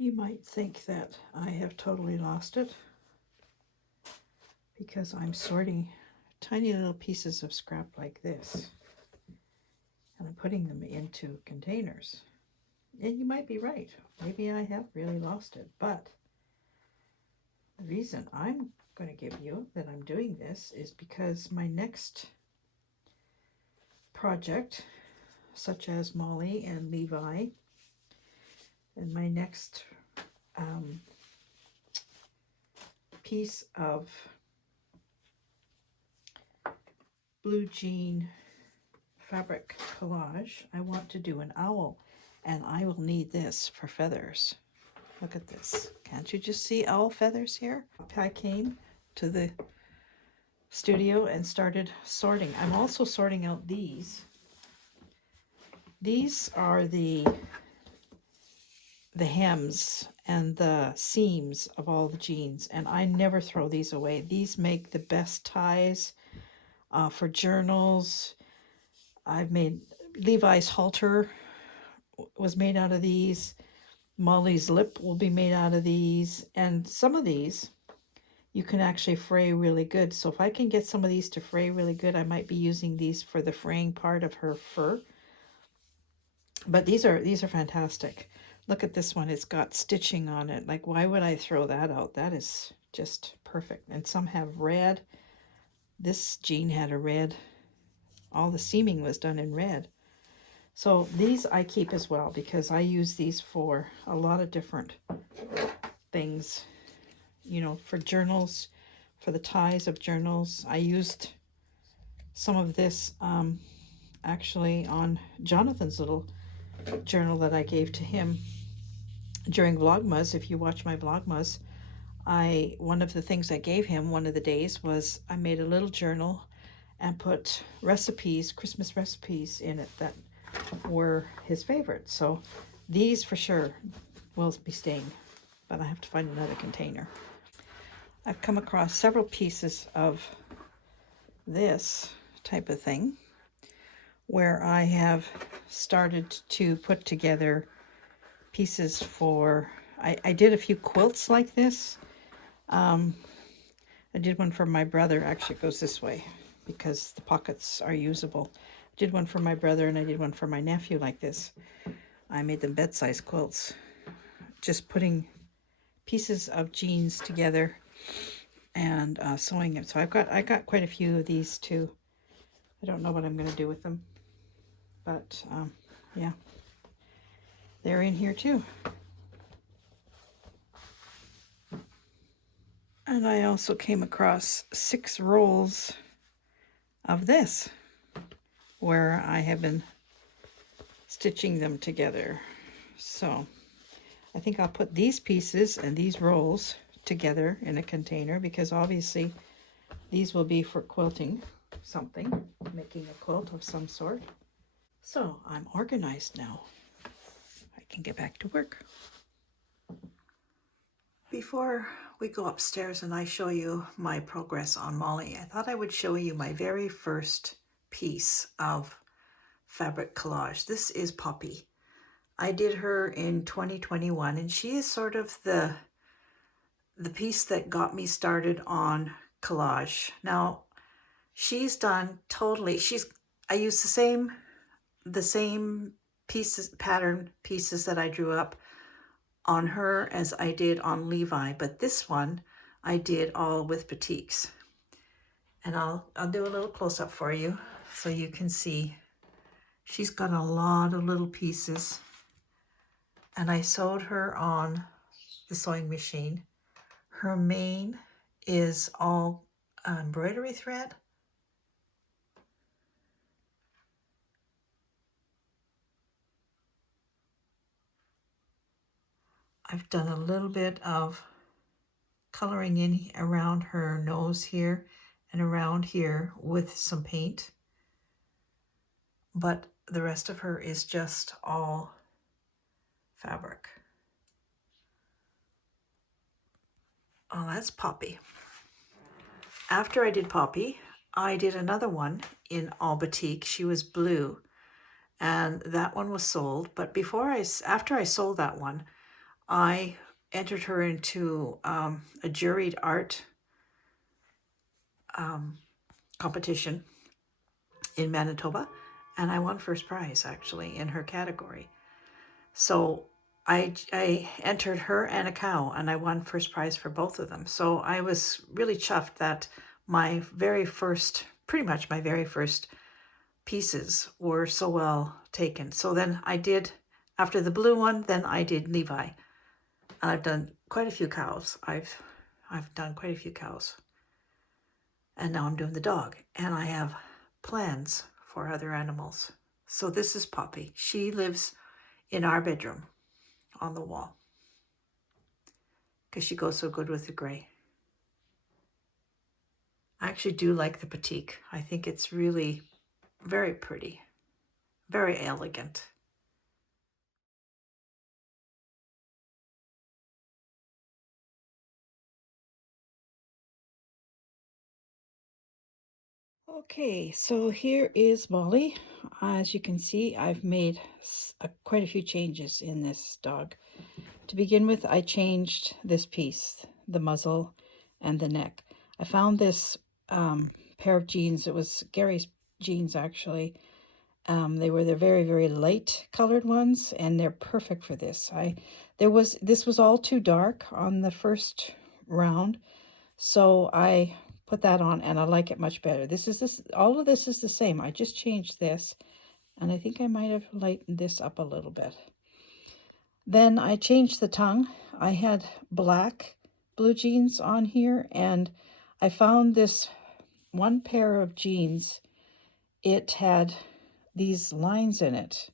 You might think that I have totally lost it because I'm sorting tiny little pieces of scrap like this and I'm putting them into containers. And you might be right. Maybe I have really lost it. But the reason I'm going to give you that I'm doing this is because my next project, such as Molly and Levi, and my next piece of blue jean fabric collage, I want to do an owl, and I will need this for feathers. Look at this. Can't you just see owl feathers here? I came to the studio and started sorting. I'm also sorting out these. These are the hems and the seams of all the jeans, and I never throw these away. These make the best ties for journals. I've made Levi's halter was made out of these. Molly's lip will be made out of these, and some of these you can actually fray really good. So if I can get some of these to fray really good, I might be using these for the fraying part of her fur. But these are fantastic. Look at this one. It's got stitching on it. Like, why would I throw that out? That is just perfect. And some have red. This jean had a red. All the seaming was done in red. So these I keep as well because I use these for a lot of different things. You know, for journals, for the ties of journals. I used some of this actually on Jonathan's little journal that I gave to him during Vlogmas. If you watch my Vlogmas, one of the things I gave him one of the days was I made a little journal and put recipes, Christmas recipes in it that were his favorites. So these for sure will be staying, but I have to find another container. I've come across several pieces of this type of thing where I have started to put together pieces for, I did a few quilts like this. I did one for my brother. Actually, it goes this way because the pockets are usable. I did one for my brother and I did one for my nephew like this. I made them bed-size quilts, just putting pieces of jeans together and sewing them. So I got quite a few of these too. I don't know what I'm going to do with them, but yeah, they're in here too. And I also came across 6 rolls of this where I have been stitching them together. So I think I'll put these pieces and these rolls together in a container because obviously these will be for quilting something, making a quilt of some sort. So I'm organized now. I can get back to work. Before we go upstairs and I show you my progress on Molly, I thought I would show you my very first piece of fabric collage. This is Poppy. I did her in 2021 and she is sort of the piece that got me started on collage. Now she's done totally, I used the same pattern pieces that I drew up on her as I did on Levi, but this one I did all with batiks. And I'll do a little close-up for you so you can see. She's got a lot of little pieces, and I sewed her on the sewing machine. Her mane is all embroidery thread. I've done a little bit of coloring in around her nose here and around here with some paint, but the rest of her is just all fabric. Oh, that's Poppy. After I did Poppy, I did another one in all batik. She was blue, and that one was sold. But after I sold that one, I entered her into a juried art competition in Manitoba, and I won first prize actually in her category. So I entered her and a cow, and I won first prize for both of them. So I was really chuffed that my very first, pretty much my very first pieces were so well taken. So then I did, after the blue one, then I did Levi. And I've done quite a few cows. I've done quite a few cows. And now I'm doing the dog. And I have plans for other animals. So this is Poppy. She lives in our bedroom on the wall because she goes so good with the gray. I actually do like the batik. I think it's really very pretty, very elegant. Okay, so here is Molly. As you can see, I've made quite a few changes in this dog. To begin with, I changed this piece, the muzzle and the neck. I found this pair of jeans. It was Gary's jeans, actually. They were the very, very light colored ones, and they're perfect for this. This was all too dark on the first round, so I put that on, and I like it much better. All of this is the same. I just changed this, and I think I might have lightened this up a little bit. Then I changed the tongue. I had black blue jeans on here, and I found this one pair of jeans. It had these lines in it,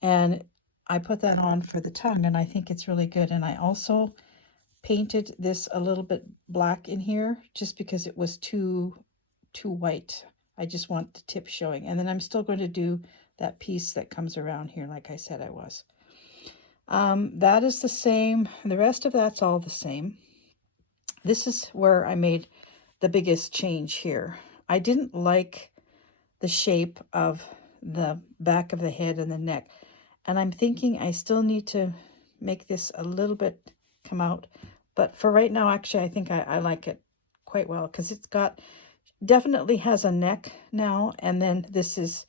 and I put that on for the tongue, and I think it's really good. And I also painted this a little bit black in here just because it was too white. I just want the tip showing. And then I'm still going to do that piece that comes around here like I said I was. That is the same. The rest of that's all the same. This is where I made the biggest change here. I didn't like the shape of the back of the head and the neck. And I'm thinking I still need to make this a little bit come out. But for right now, actually, I think I like it quite well because definitely has a neck now. And then this is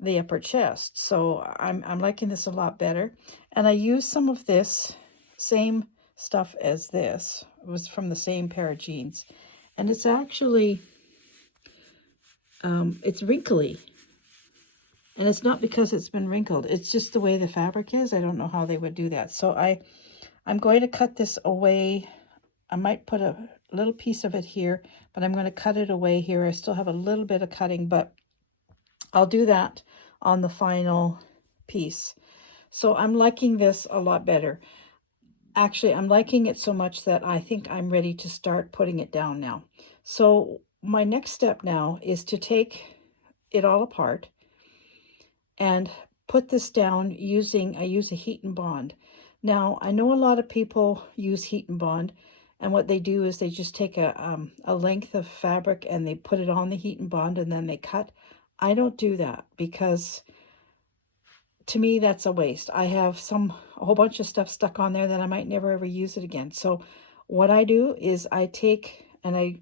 the upper chest. So I'm liking this a lot better. And I used some of this same stuff as this. It was from the same pair of jeans. And it's actually, it's wrinkly. And it's not because it's been wrinkled. It's just the way the fabric is. I don't know how they would do that. So I'm going to cut this away. I might put a little piece of it here, but I'm going to cut it away here. I still have a little bit of cutting, but I'll do that on the final piece. So I'm liking this a lot better. Actually, I'm liking it so much that I think I'm ready to start putting it down now. So my next step now is to take it all apart and put this down I use a heat and bond. Now, I know a lot of people use heat and bond, and what they do is they just take a length of fabric and they put it on the heat and bond and then they cut. I don't do that because to me that's a waste. I have a whole bunch of stuff stuck on there that I might never ever use it again. So what I do is I take and I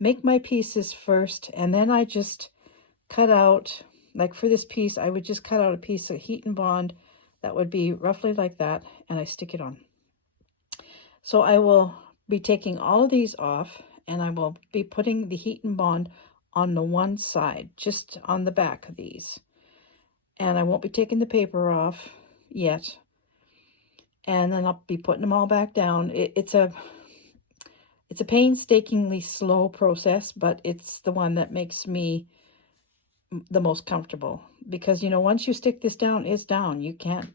make my pieces first, and then I just cut out, like for this piece, I would just cut out a piece of heat and bond that would be roughly like that, and I stick it on. So I will be taking all of these off, and I will be putting the heat and bond on the one side, just on the back of these. And I won't be taking the paper off yet. And then I'll be putting them all back down. It's a painstakingly slow process, but it's the one that makes me the most comfortable, because once you stick this down, it's down. You can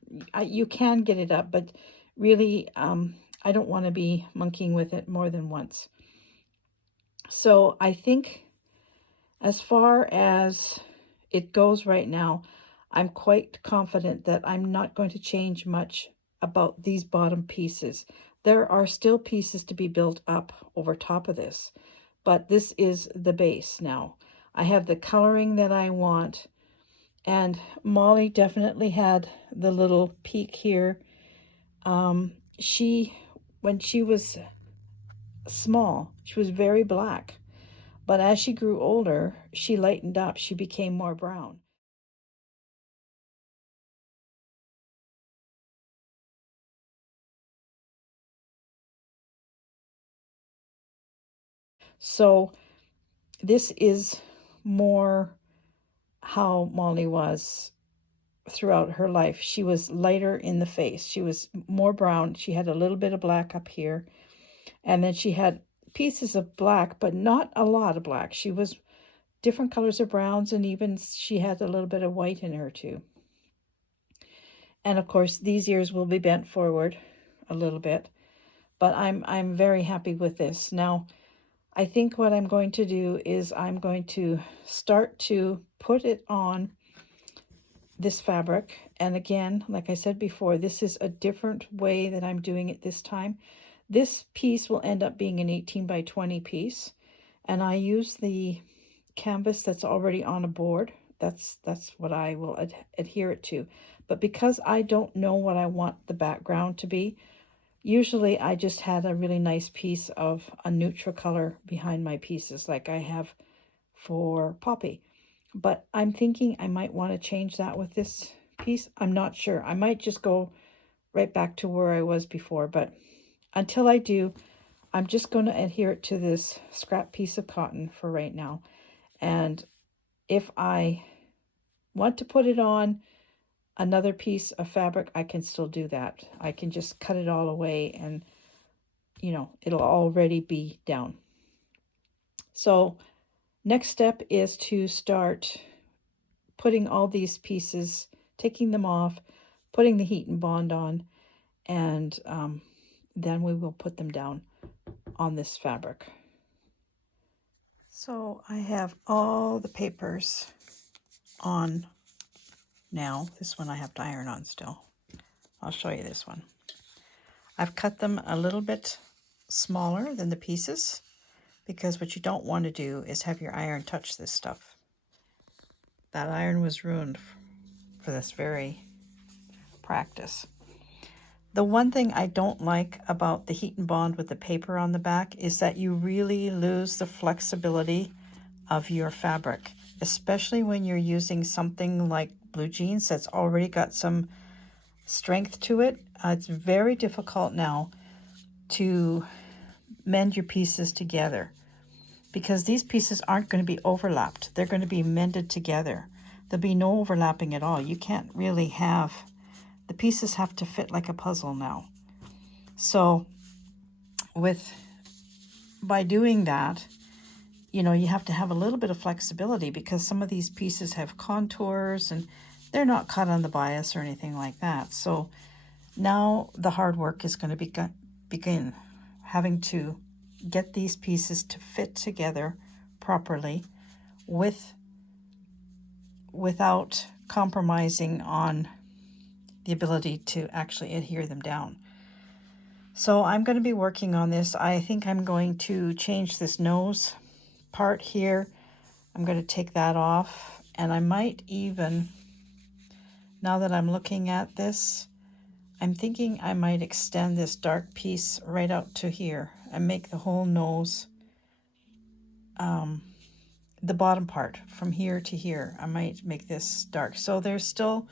get it up, but really I don't want to be monkeying with it more than once. So I think as far as it goes right now, I'm quite confident that I'm not going to change much about these bottom pieces. There are still pieces to be built up over top of this, but this is the base now. I have the coloring that I want, and Molly definitely had the little peak here. She, when she was small, she was very black. But as she grew older, she lightened up. She became more brown. So this is more how Molly was throughout her life. She was lighter in the face. She was more brown. She had a little bit of black up here. And then she had pieces of black, but not a lot of black. She was different colors of browns, and even she had a little bit of white in her too. And of course, these ears will be bent forward a little bit, but I'm very happy with this. Now, I think what I'm going to do is I'm going to start to put it on this fabric. And again, like I said before, this is a different way that I'm doing it this time. This piece will end up being an 18 by 20 piece, and I use the canvas that's already on a board. That's what I will adhere it to. But because I don't know what I want the background to be, usually I just had a really nice piece of a neutral color behind my pieces, like I have for Poppy. But I'm thinking I might want to change that with this piece. I'm not sure. I might just go right back to where I was before, but until I do, I'm just going to adhere it to this scrap piece of cotton for right now. And if I want to put it on another piece of fabric, I can still do that. I can just cut it all away and, it'll already be down. So next step is to start putting all these pieces, taking them off, putting the heat and bond on, and then we will put them down on this fabric. So I have all the papers on now. This one I have to iron on still. I'll show you this one. I've cut them a little bit smaller than the pieces because what you don't want to do is have your iron touch this stuff. That iron was ruined for this very practice. The one thing I don't like about the heat and bond with the paper on the back is that you really lose the flexibility of your fabric, especially when you're using something like blue jeans that's already got some strength to it. It's very difficult now to mend your pieces together because these pieces aren't going to be overlapped. They're going to be mended together. There'll be no overlapping at all. You can't really have, the pieces have to fit like a puzzle now. So by doing that, you have to have a little bit of flexibility because some of these pieces have contours and they're not cut on the bias or anything like that. So now the hard work is going to begin having to get these pieces to fit together properly without compromising on the ability to actually adhere them down. So I'm going to be working on this. I think I'm going to change this nose part here. I'm going to take that off, and I might even, now that I'm looking at this, I'm thinking I might extend this dark piece right out to here and make the whole nose, the bottom part from here to here. I might make this dark. So there's still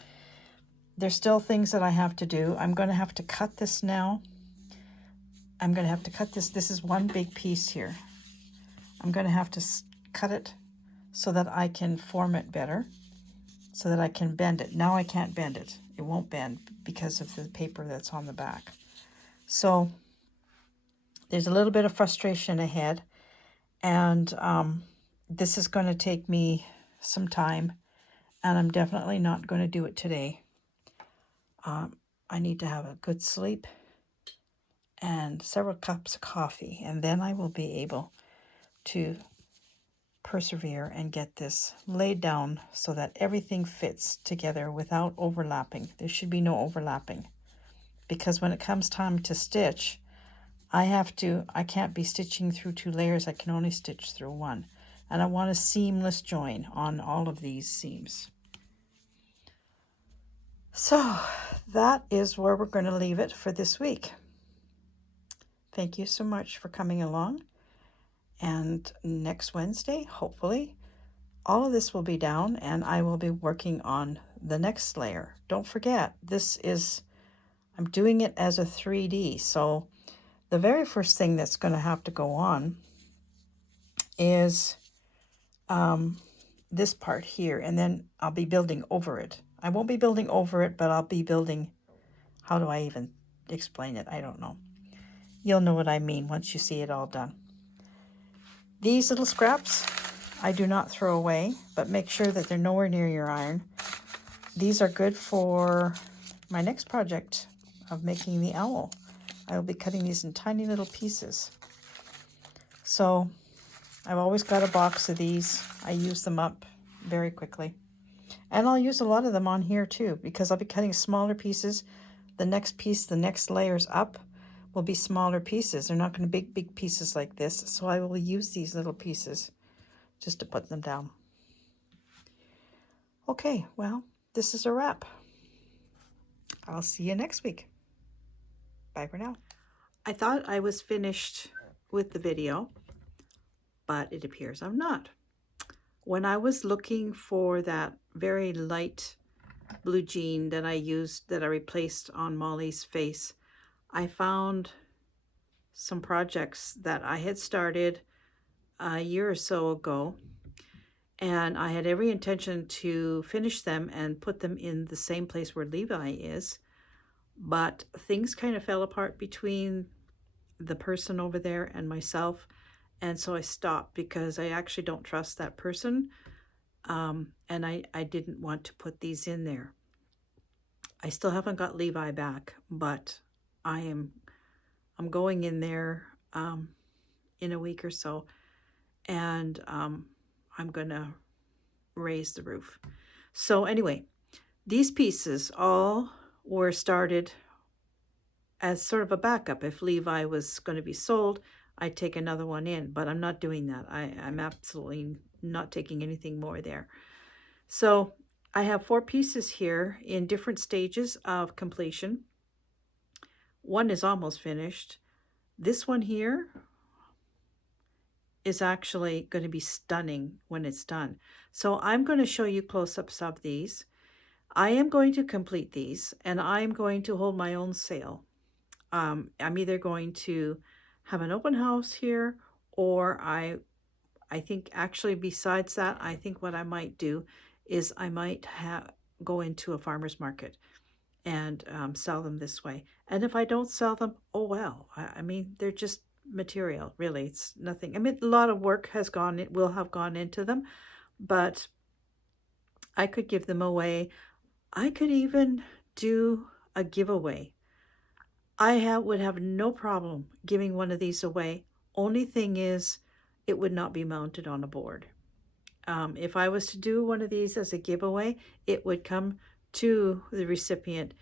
things that I have to do. I'm going to have to cut this now. I'm going to have to cut this. This is one big piece here. I'm going to have to cut it so that I can form it better, so that I can bend it. Now I can't bend it. It won't bend because of the paper that's on the back. So there's a little bit of frustration ahead, and this is going to take me some time, and I'm definitely not going to do it today. I need to have a good sleep and several cups of coffee, and then I will be able to persevere and get this laid down so that everything fits together without overlapping. There should be no overlapping, because when it comes time to stitch, I can't be stitching through 2 layers. I can only stitch through 1, and I want a seamless join on all of these seams. So that is where we're going to leave it for this week. Thank you so much for coming along. And next Wednesday, hopefully, all of this will be down and I will be working on the next layer. Don't forget, I'm doing it as a 3D. So the very first thing that's going to have to go on is this part here, and then I'll be building over it. I won't be building over it, but I'll be building, how do I even explain it? I don't know. You'll know what I mean once you see it all done. These little scraps I do not throw away, but make sure that they're nowhere near your iron. These are good for my next project of making the owl. I will be cutting these in tiny little pieces. So I've always got a box of these. I use them up very quickly. And I'll use a lot of them on here too, because I'll be cutting smaller pieces. The next piece, the next layers up will be smaller pieces. They're not going to be big pieces like this. So I will use these little pieces just to put them down. Okay, well, this is a wrap. I'll see you next week. Bye for now. I thought I was finished with the video, but it appears I'm not. When I was looking for that very light blue jean that I replaced on Molly's face, I found some projects that I had started a year or so ago, and I had every intention to finish them and put them in the same place where Levi is, but things kind of fell apart between the person over there and myself, and so I stopped because I actually don't trust that person, and I didn't want to put these in there. I still haven't got Levi back, but I'm going in there in a week or so, and I'm gonna raise the roof. So anyway, these pieces all were started as sort of a backup. If Levi was going to be sold, I'd take another one in, but I'm not doing that. I'm absolutely not taking anything more there. So I have 4 pieces here in different stages of completion. One is almost finished. This one here is actually going to be stunning when it's done. So I'm going to show you close-ups of these. I am going to complete these, and I'm going to hold my own sale. I'm either going to have an open house here, or I think actually besides that, I think what I might do is I might go into a farmer's market and sell them this way. And if I don't sell them, oh well. I mean, they're just material, really. It's nothing. I mean, a lot of work will have gone into them, but I could give them away. I could even do a giveaway. I would have no problem giving one of these away. Only thing is, it would not be mounted on a board. If I was to do one of these as a giveaway, it would come to the recipient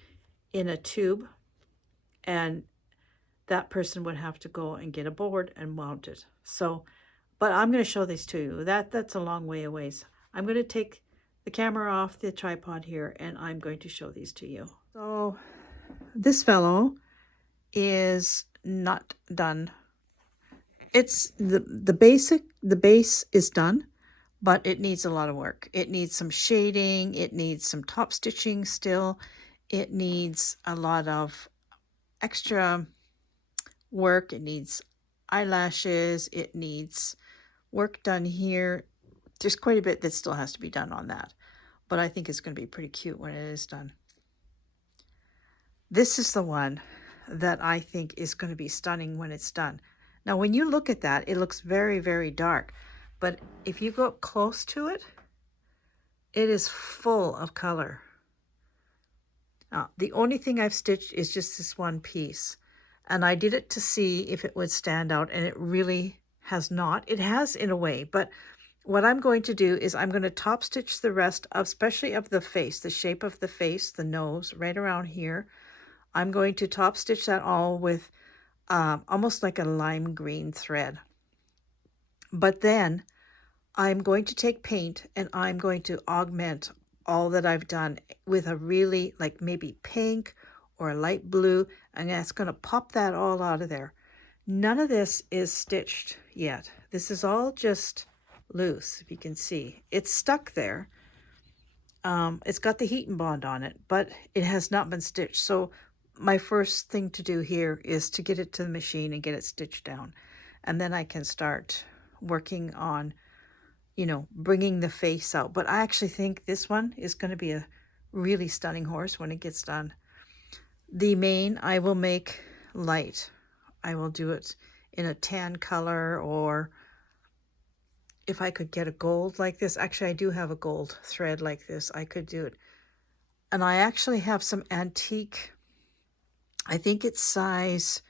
in a tube, and that person would have to go and get a board and mount it. So, but I'm going to show these to you. That's a long way away. I'm going to take the camera off the tripod here, and I'm going to show these to you. So this fellow is not done. It's the base is done, but it needs a lot of work. It needs some shading, it needs some top stitching still. It needs a lot of extra work. It needs eyelashes, it needs work done here. There's quite a bit that still has to be done on that, but I think it's going to be pretty cute when it is done. This is the one that I think is going to be stunning when it's done. Now, when you look at that, it looks very, very dark, but if you go up close to it, it is full of color. Now, the only thing I've stitched is just this one piece, and I did it to see if it would stand out, and it really has not. It has in a way, but what I'm going to do is I'm going to top stitch the rest of, especially of the face, the shape of the face, the nose, right around here. I'm going to top stitch that all with almost like a lime green thread. But then I'm going to take paint and I'm going to augment all that I've done with a really, like, maybe pink or a light blue, and that's going to pop that all out of there. None of this is stitched yet. This is all just loose, if you can see. It's stuck there. It's got the heat and bond on it, but it has not been stitched. So my first thing to do here is to get it to the machine and get it stitched down. And then I can start working on, you know, bringing the face out. But I actually think this one is going to be a really stunning horse when it gets done. The mane I will make light. I will do it in a tan color, or if I could get a gold like this. Actually, I do have a gold thread like this. I could do it. And I actually have some antique, I think it's size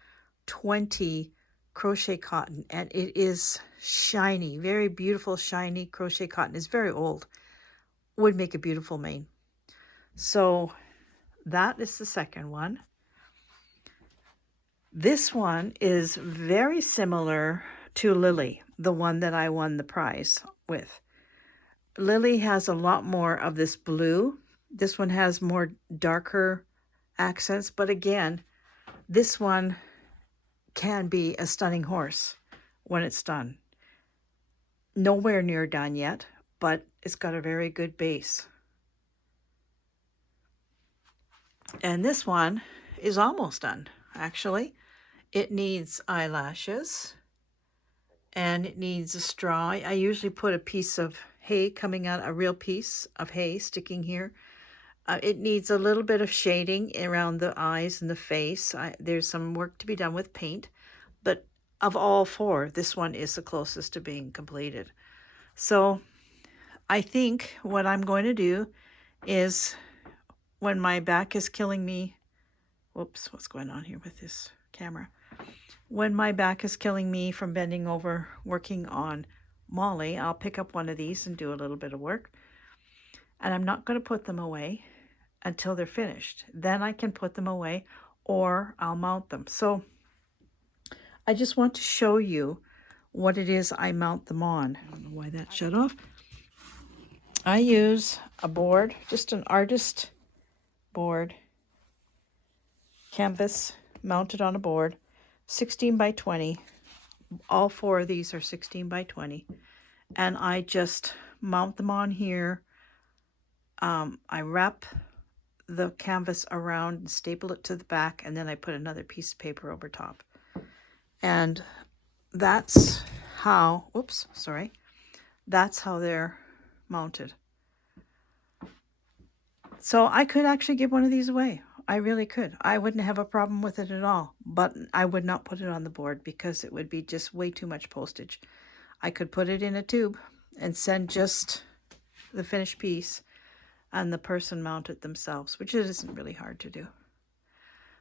20 crochet cotton, and it is shiny, very beautiful shiny crochet cotton. It's very old. Would make a beautiful mane. So that is the second one. This one is very similar to Lily, the one that I won the prize with. Lily has a lot more of this blue. This one has more darker accents, but again, this one can be a stunning horse when it's done. Nowhere near done yet, but it's got a very good base. And this one is almost done, actually. It needs eyelashes, and it needs a straw. I usually put a piece of hay coming out, a real piece of hay sticking here. It needs a little bit of shading around the eyes and the face. There's some work to be done with paint, but of all four, this one is the closest to being completed. So I think what I'm going to do is, when my back is killing me, whoops, what's going on here with this camera? When my back is killing me from bending over working on Molly, I'll pick up one of these and do a little bit of work. And I'm not going to put them away until they're finished. Then I can put them away, or I'll mount them. So I just want to show you what it is I mount them on. I don't know why that shut off. I use a board, just an artist board, canvas mounted on a board, 16 by 20. All four of these are 16 by 20. And I just mount them on here. I wrap the canvas around and staple it to the back, and then I put another piece of paper over top. And that's how, oops, sorry, that's how they're mounted. So I could actually give one of these away. I really could. I wouldn't have a problem with it at all, but I would not put it on the board because it would be just way too much postage. I could put it in a tube and send just the finished piece, and the person mount it themselves, which isn't really hard to do.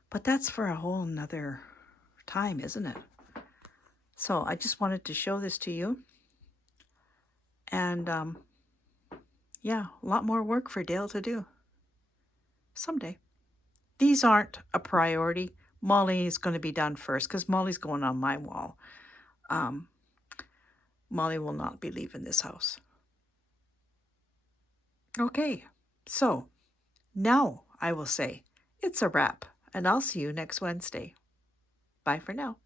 But that's for a whole nother time, isn't it? So I just wanted to show this to you. And yeah, a lot more work for Dale to do someday. These aren't a priority. Molly is going to be done first because Molly's going on my wall. Molly will not be leaving this house. Okay, so now I will say it's a wrap, and I'll see you next Wednesday. Bye for now.